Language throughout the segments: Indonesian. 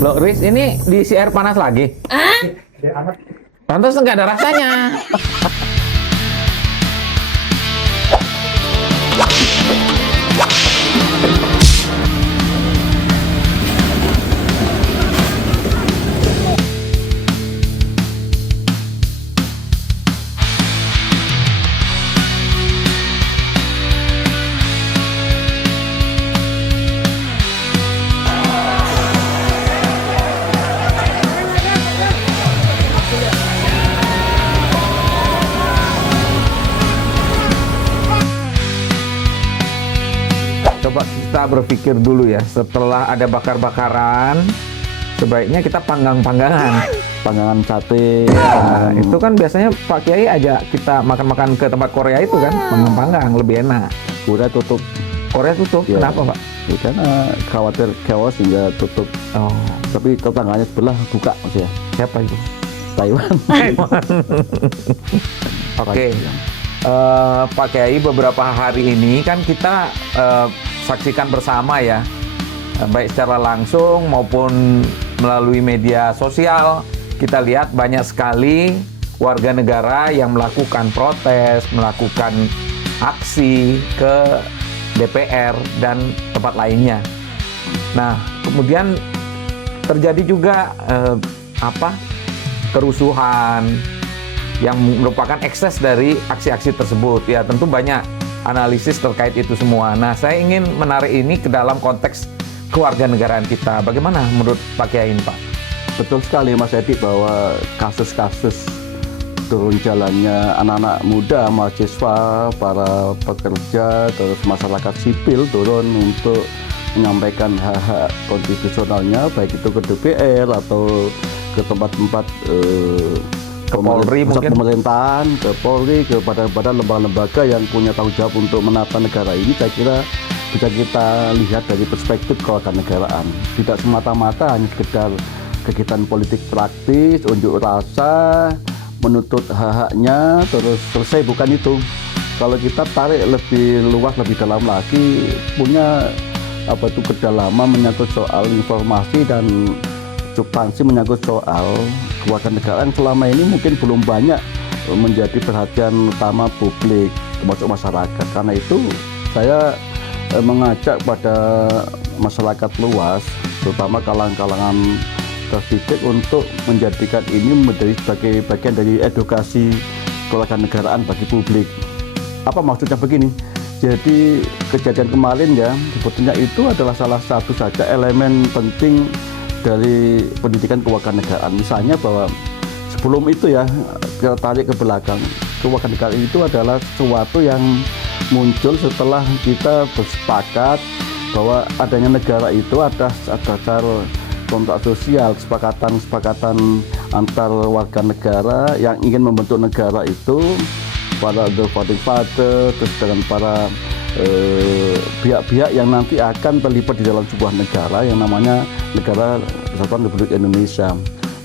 Loh, Riz, ini diisi air panas lagi? Pantas nggak ada rasanya. Coba kita berpikir dulu ya, setelah ada bakar-bakaran, sebaiknya kita panggang-panggangan. Panggangan sate. Ya, itu kan biasanya Pak Kiai ajak kita makan-makan ke tempat Korea itu kan, panggang-panggang, lebih enak. Korea tutup. Korea tutup, Ya. kenapa Pak? Ya, karena khawatir chaos hingga tutup. Oh, Tapi tetangganya sebelah buka maksudnya. siapa itu? Taiwan. Oke. Pak Kiai, beberapa hari ini kan kita saksikan bersama ya, baik secara langsung maupun melalui media sosial, kita lihat banyak sekali warga negara yang melakukan protes, melakukan aksi ke DPR dan tempat lainnya. Nah, kemudian terjadi juga kerusuhan yang merupakan ekses dari aksi-aksi tersebut. Ya, tentu banyak analisis terkait itu semua. Nah, saya ingin menarik ini ke dalam konteks kewarganegaraan kita. Bagaimana menurut Pak Kiai ini, Pak? Betul sekali Mas Edi bahwa kasus-kasus turun jalannya anak-anak muda, mahasiswa, para pekerja, terus masyarakat sipil turun untuk menyampaikan hak-hak konstitusionalnya, baik itu ke DPR atau ke tempat-tempat Ke Polri pusat mungkin? pemerintahan, ke Polri, ke badan-badan lembaga-lembaga yang punya tanggung jawab untuk menata negara ini. Saya kira bisa kita lihat dari perspektif kewarganegaraan, tidak semata-mata hanya sekedar kegiatan politik praktis, unjuk rasa, menuntut hak-haknya terus selesai, bukan itu. Kalau kita tarik lebih luas, lebih dalam lagi, punya kedalaman menyangkut soal informasi dan substansi menyangkut soal kewarganegaraan selama ini mungkin belum banyak menjadi perhatian utama publik termasuk masyarakat. Karena itu saya mengajak pada masyarakat luas, terutama kalangan terdidik, untuk menjadikan ini menjadi sebagai bagian dari edukasi kewarganegaraan bagi publik. Apa maksudnya begini? Jadi kejadian kemarin ya, sebetulnya itu adalah salah satu saja elemen penting dari pendidikan kewarganegaraan. Misalnya bahwa sebelum itu ya, kita tarik ke belakang, kewarganegaraan itu adalah sesuatu yang muncul setelah kita bersepakat bahwa adanya negara itu atas dasar kontrak sosial, kesepakatan antar warga negara yang ingin membentuk negara itu, para the founding father, terus dengan para pihak-pihak yang nanti akan terlibat di dalam sebuah negara yang namanya Negara Kesatuan Republik Indonesia.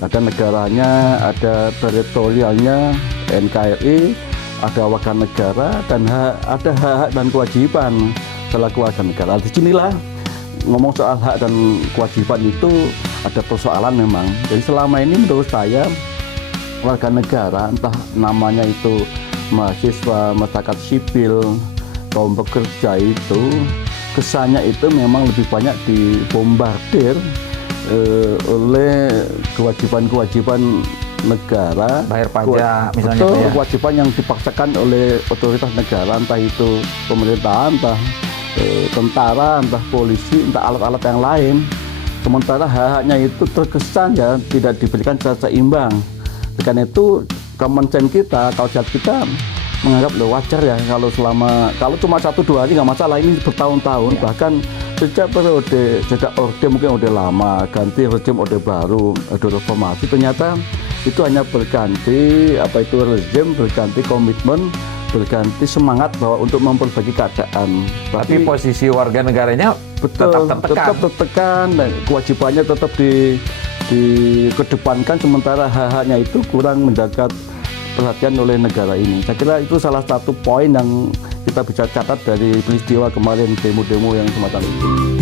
Ada negaranya, ada teritorialnya, NKRI, ada warga negara, dan ada hak dan kewajiban selaku warga negara. Disinilah ngomong soal hak dan kewajiban itu ada persoalan memang. Jadi selama ini menurut saya warga negara, entah namanya itu mahasiswa, masyarakat sipil, kaum pekerja, itu kesannya itu memang lebih banyak dibombardir oleh kewajiban-kewajiban negara, Bayar pajak misalnya, betul, Pak, ya? kewajiban yang dipaksakan oleh otoritas negara, entah itu pemerintahan, entah tentara, entah polisi, entah alat-alat yang lain. Sementara hak-haknya itu terkesan ya tidak diberikan secara seimbang. Karena itu common sense kita, kausial kita menganggap wajar ya kalau cuma 1-2 hari nggak masalah, ini bertahun-tahun, bahkan sejak orde mungkin orde lama, ganti rezim orde baru, orde reformasi, ternyata itu hanya berganti rezim, berganti komitmen, berganti semangat bahwa untuk memperbaiki keadaan. Tapi posisi warga negaranya betul, tetap tertekan, dan kewajibannya tetap dikedepankan, sementara hak-haknya itu kurang mendapat perhatian oleh negara ini. Saya kira itu salah satu poin yang kita bisa catat dari peristiwa kemarin, demo-demo yang semacam itu.